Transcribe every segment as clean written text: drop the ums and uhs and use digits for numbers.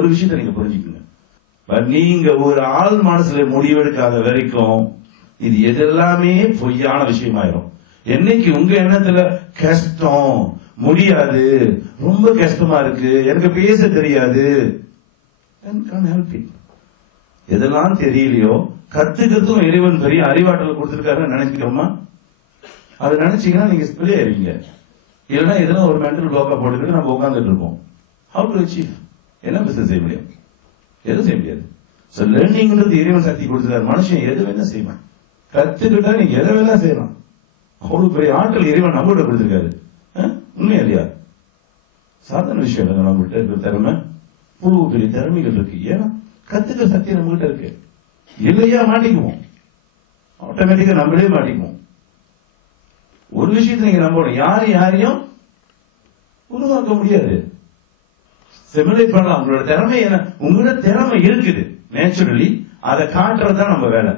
ஒரு விஷயத்தை நீங்க புரிஞ்சுக்கங்க. நீங்க ஒரு ஆள் மனசுல முடிவெடுக்காத வரைக்கும் இது எதெல்லாமே பொய்யான விஷயமாயிரும். என்னைக்கு உங்க எண்ணத்துல கஷ்டம், முடியாது, ரொம்ப கஷ்டமா இருக்கு, எனக்கு பேச தெரியாது, எதெல்லாம் தெரியலையோ கத்துக்கிறதும் இறைவன் பெரிய அறிவாற்றல் கொடுத்திருக்காருன்னு நினைக்கிறோமா? அதை நினைச்சீங்கன்னா நீங்க வெளியேறீங்க. இல்லைன்னா எதனா ஒரு மென்டல் பிளாக்கா போட்டுக்கிட்டு நம்ம உட்காந்துட்டு இருக்கோம். How to achieve? என்ன பிசினஸ் செய்ய முடியும்? எதுவும் செய்ய முடியாது. சோ லேர்னிங்ன்றது இறைவன் சக்தி கொடுத்துருக்காரு. மனுஷன் எது வேணா செய்வான். கத்துக்கிட்டா நீங்க எதை வேணா செய்யலாம். அவ்வளவு பெரிய ஆற்றல் இறைவன் நம்மகிட்ட கொடுத்திருக்காரு. உண்மையா இல்லையா? சாதாரண விஷயம் இல்லைங்க. நம்மகிட்ட இருக்கிற திறமை, புழு பெரிய திறமைகள் இருக்கு. ஏன்னா கத்துக்கிற சக்தி நம்மகிட்ட இருக்கு. இல்லையா மாட்டிக்குவோம், ஆட்டோமேட்டிக்கா நம்மளே மாட்டிக்குவோம். ஒரு விஷயத்தை நீங்க நம்பணும், யாரையும் உருவாக்க முடியாது. சிமுலேட் பண்ணலாம். உங்களோட திறமை என்ன? உங்களோட திறமை இருக்குது நேச்சுரலி, அதை காட்டுறதுதான் நம்ம வேலை.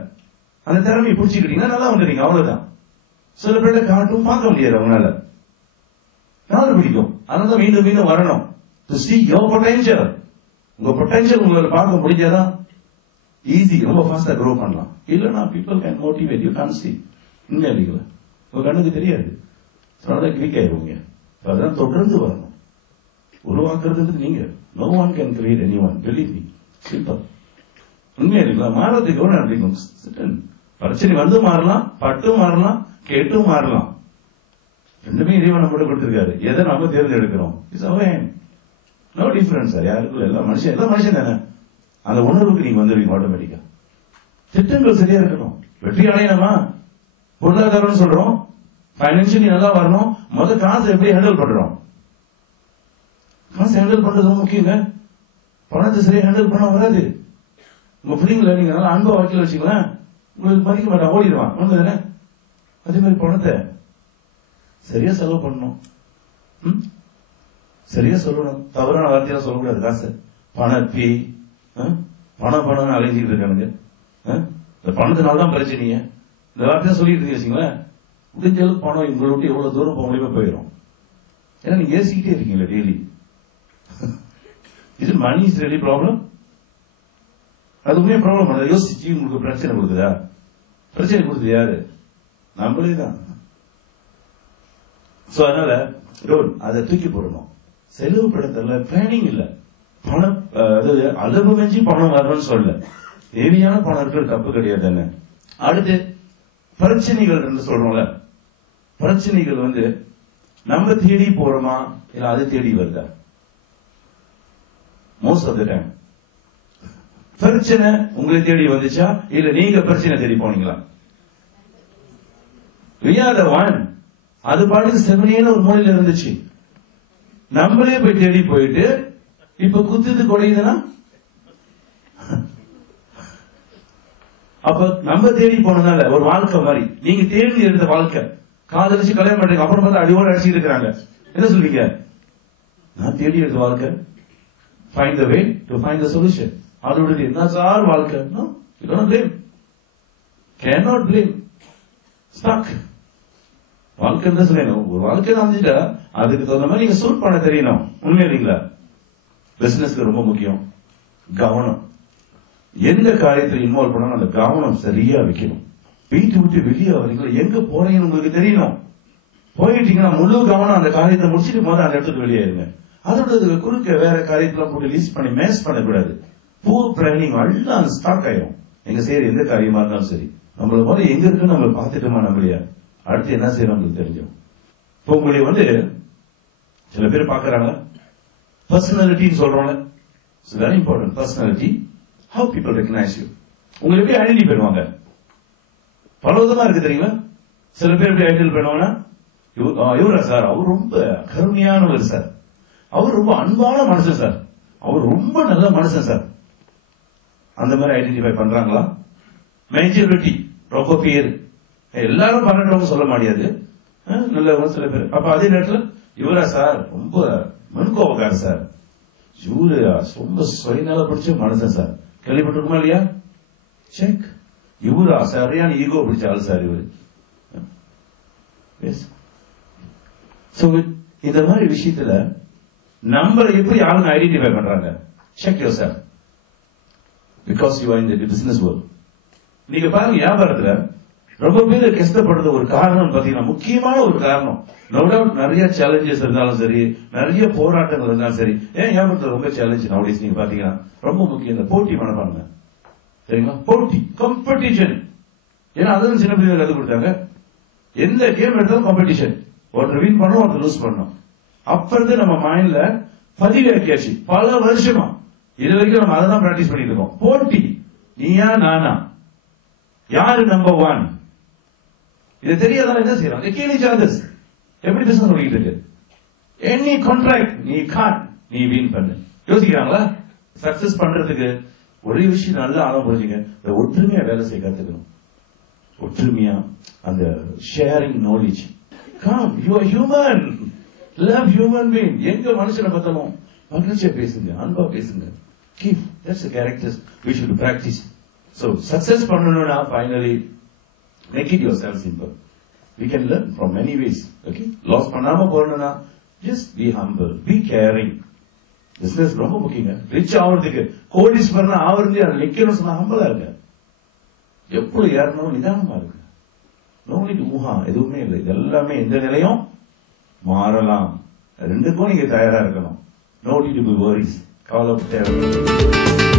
அந்த திறமையை பிடிச்சிக்கிட்டீங்கன்னா நல்லா வந்துடுறீங்க, அவ்வளவுதான். சில பேர்ல காட்டும் பார்க்க முடியாது அவங்களால, நாள் பிடிக்கும். அதனால மீண்டும் மீண்டும் வரணும். To see your potential. உங்க பொட்டன்ஷியல் உங்களால பார்க்க முடிஞ்சாதான் ஈஸி, ரொம்ப ஃபாஸ்டா க்ரோ பண்ணலாம். இல்லைன்னா people can motivate you, can't see. உண்மையா இல்லைங்களா? உங்க கண்ணுக்கு தெரியாது, கிரிக் ஆயிருவீங்க. அதான் தொடர்ந்து வரணும். உருவாக்குறது நீங்க. no one can create anyone, believe me. Simple. உண்மையா இல்லைங்களா? மாறதுக்கு எவ்வளவு நடக்கும். பிரச்சனை வந்து மாறலாம், பட்டும் மாறலாம், கேட்டும் மாறலாம். ரெண்டுமே இறைவன் நம்ம கொடுத்திருக்காரு. எதை நம்ம தேர்ந்தெடுக்கிறோம்? It's even. No difference. யாருக்கும் எல்லாம் மனுஷன் தானே. அந்த உணர்வுக்கு நீங்க வந்துருவீங்க ஆட்டோமேட்டிக்கா. திட்டங்கள் சரியா இருக்கணும். வெற்றி அடையணுமா? பொருளாதாரம் சொல்றோம், பைனான்சியலி நல்லா வரணும். முதல் காசு எப்படி ஹேண்டில் பண்றோம்? காசு ஹேண்டில் பண்றது முக்கியங்க. பணத்தை சரியா ஹேண்டில் பண்ண வராது. உங்க பிள்ளைங்களை நீங்க நல்லா அன்பா வாக்கில வச்சுக்கலாம், உங்களுக்கு மதிக்க மாட்டான், ஓடிடுவான். ஒண்ணுதானே? அதே மாதிரி பணத்தை சரியா செலவு பண்ணணும், சரியா சொல்லணும். தவறான வார்த்தையெல்லாம் சொல்லக்கூடாது. காசு பணப்பி பணம் அலைஞ்சிட்டு இருக்கானுங்க. இந்த பணத்தினால்தான் பிரச்சனைங்க. இந்த வார்த்தையா சொல்லிட்டு இருக்கு வச்சுங்களேன், முடிஞ்ச அளவுக்கு பணம் உங்களை விட்டு எவ்வளவு தூரம் போக முடியுமோ போயிடும். ஏன்னா நீங்க ஏசிக்கிட்டே இருக்கீங்களா டெய்லி. இது மணி இஸ் ரெலி ப்ராப்ளம். அதுவுமே ப்ராப்ளம் பண்ண யோசிச்சு உங்களுக்கு பிரச்சனை கொடுக்குதா? பிரச்சனை கொடுக்குது யாரு? நம்மளே தான். சோ அதனால அதை தூக்கி போடணும். செலவு படத்துல பிளானிங் இல்ல. பணம் அதாவது அளவு மிஞ்சி பணம் வரணும்னு சொல்ல, தேவையான பணம் இருக்கிறது தப்பு கிடையாது. என்ன அடுத்து பிரச்சனைகள் என்று சொல்றோம்ல, பிரச்சனைகள் வந்து நம்ம தேடி போறோமா இல்ல அது தேடி வருதா? மோஸ்ட் ஆஃப் த டைம் பிரச்சனை உங்களை தேடி வந்துச்சா இல்ல நீங்க பிரச்சனை தேடி போனீங்களா? We are the one. அது பாட்டுக்கு செவனேன்னு ஒரு மூலையில இருந்துச்சு, நம்மளே போய் தேடி போயிட்டு இப்ப குத்துது குறையுதுன்னா அப்ப நம்ம தேடி போனதால ஒரு வாழ்க்கை மாதிரி நீங்க தேடி எடுத்த வாழ்க்கை. காதலிச்சு கல்யாணம் பண்றீங்க, அப்புறம் பார்த்தா அடியோட அடிச்சுட்டு இருக்கிறாங்க. என்ன சொல்வீங்க? நான் தேடி எடுத்த வாழ்க்கை. Find the way to find the solution. அதோட என்ன சார் வாழ்க்கை? No, you don't blame. Cannot blame. Stuck. வாழ்க்கை என்ன சொல்லணும்? ஒரு வாழ்க்கை அமைஞ்சிட்டா அதுக்கு தகுந்த மாதிரி நீங்க சூட் பண்ண தெரியணும். உண்மை இல்லைங்களா? பிசினஸ்க்கு ரொம்ப முக்கியம் கவனம். எந்த காரியத்தில் இன்வால்வ் பண்ணாலும் அந்த கவனம் சரியா வைக்கணும். வீட்டு விட்டு வெளியே வரீங்களா, எங்க போறீங்கன்னு உங்களுக்கு தெரியணும். போயிட்டீங்கன்னா முழு கவனம் அந்த காரியத்தை முடிச்சுட்டு போது அந்த இடத்துக்கு வெளியேறுங்க. அதோட குறுக்க வேற காரியத்துல போட்டு லிஸ்ட் பண்ணி மேஸ் பண்ணக்கூடாது. பூர் பிளானிங் எல்லாம் ஸ்டாக் ஆயிரும். எங்க செய்யற எந்த காரியமா இருந்தாலும் சரி, நம்மள போல எங்க இருக்குன்னு நம்ம பார்த்துட்டோமா நம்மளையா அடுத்து என்ன செய்யணும் நம்மளுக்கு தெரிஞ்சோம். இப்போ உங்களை வந்து சில பேர் பாக்குறாங்க பர்சனாலிட்டின்னு சொல்றோம்ல, it's very important. Personality, how people recognize you. உங்களை எப்படி ஐடென்டிஃபை பண்ணுவாங்க? பல விதமா இருக்கு தெரியுங்களா? சில பேர் எப்படி ஐடென்டிஃபை பண்ணுவாங்கன்னா, இவரா சார், அவர் ரொம்ப கருமையானவர் சார், அவர் ரொம்ப அன்பான மனுஷன் சார், அவர் ரொம்ப நல்ல மனுஷன் சார். அந்த மாதிரி ஐடென்டிஃபை பண்றாங்களா? மெஜாரிட்டி ரொம்ப பேர், எல்லாரும் பன்னெண்டவங்க சொல்ல முடியாது, நல்லவங்க சில பேர். அப்ப அதே நேரத்தில் இவரா சார் ரொம்ப மனுக்கோபக்கார சார், ஜூலியா ரொம்ப சுயநல பிடிச்ச மனுஷன் சார், கேள்விப்பட்டிருக்குமா இல்லையா? செக். இவரா சரியான ஈகோ பிடிச்ச ஆள் சார் இவரு. இந்த மாதிரி விஷயத்துல நம்மளை எப்படி ஆளுங்க ஐடென்டிஃபை பண்றாங்க? Check yourself. Because you are in the business world. நீங்க பாருங்க வியாபாரத்துல ரொம்ப பேர் கஷ்டப்படுறது ஒரு காரணம் பாத்தீங்கன்னா, முக்கியமான ஒரு காரணம், நோ டவுட் நிறைய சேலஞ்சஸ் இருந்தாலும் சரி, நிறைய போராட்டங்கள் இருந்தாலும் சரி, ஏன் வியாபாரத்துல ரொம்ப சேலஞ்ச் நவடேஸ் நீங்க பாத்தீங்கன்னா ரொம்ப முக்கியம் இந்த போட்டி மனப்பான்மை. சரிங்களா? போட்டி, காம்படிஷன். ஏன்னா அதுவும் சின்ன பிள்ளைங்க கற்றுக் கொடுத்தாங்க. எந்த கேம் எடுத்தாலும் காம்படிஷன், ஒருத்தர் வின் பண்ணணும், ஒருத்தர் லூஸ் பண்ணணும். அப்ப இருந்து நம்ம மைண்ட்ல பதிவாக்கியாச்சு பல வருஷமா. இது வரைக்கும் நம்ம அதான் பிராக்டிஸ் பண்ணிட்டு இருக்கோம். போட்டி, நீயா நானா, யாரு நம்பர் 1, இது தெரியாதான் என்ன செய்யறாங்க, கேலி சார்ஜஸ் எப்படி பிசினஸ் பண்ணிட்டு இருக்கு. எனி கான்ட்ராக்ட் நீ காட், நீ வின் பண்ணு. யோசிக்கிறாங்களா? சக்சஸ் பண்றதுக்கு ஒரே விஷயம் நல்லா ஆழம் புரிஞ்சுங்க, ஒற்றுமையா வேலை செய்ய கத்துக்கணும். ஒற்றுமையா அந்த sharing knowledge. Come, you are human, love human being. எங்க மனுஷனை பார்த்தாலும் மகிழ்ச்சியா பேசுங்க, அன்பா பேசுங்க. Keep, that's the characters we should practice. So success பண்ணணும்னா finally make it yourself simple. We can learn from many ways. Okay, loss பண்ணாம போறணும்னா just be humble, be caring. Business ரொம்ப முக்கியங்க. ரிச் ஆகிறதுக்கு, கோடீஸ்வரன் ஆகிறது, அது நிக்கணும் சொன்னா ஹம்பலா இருங்க. எப்படி ஏறணும் நிதானமா இருக்கு. நோ நீட் ஊஹா, எதுவுமே இல்லை. இது எல்லாமே எந்த நிலையும் மாறலாம். ரெண்டுக்கும் நீங்க தயாரா இருக்கணும். No need to be worries, கவலை தேவை.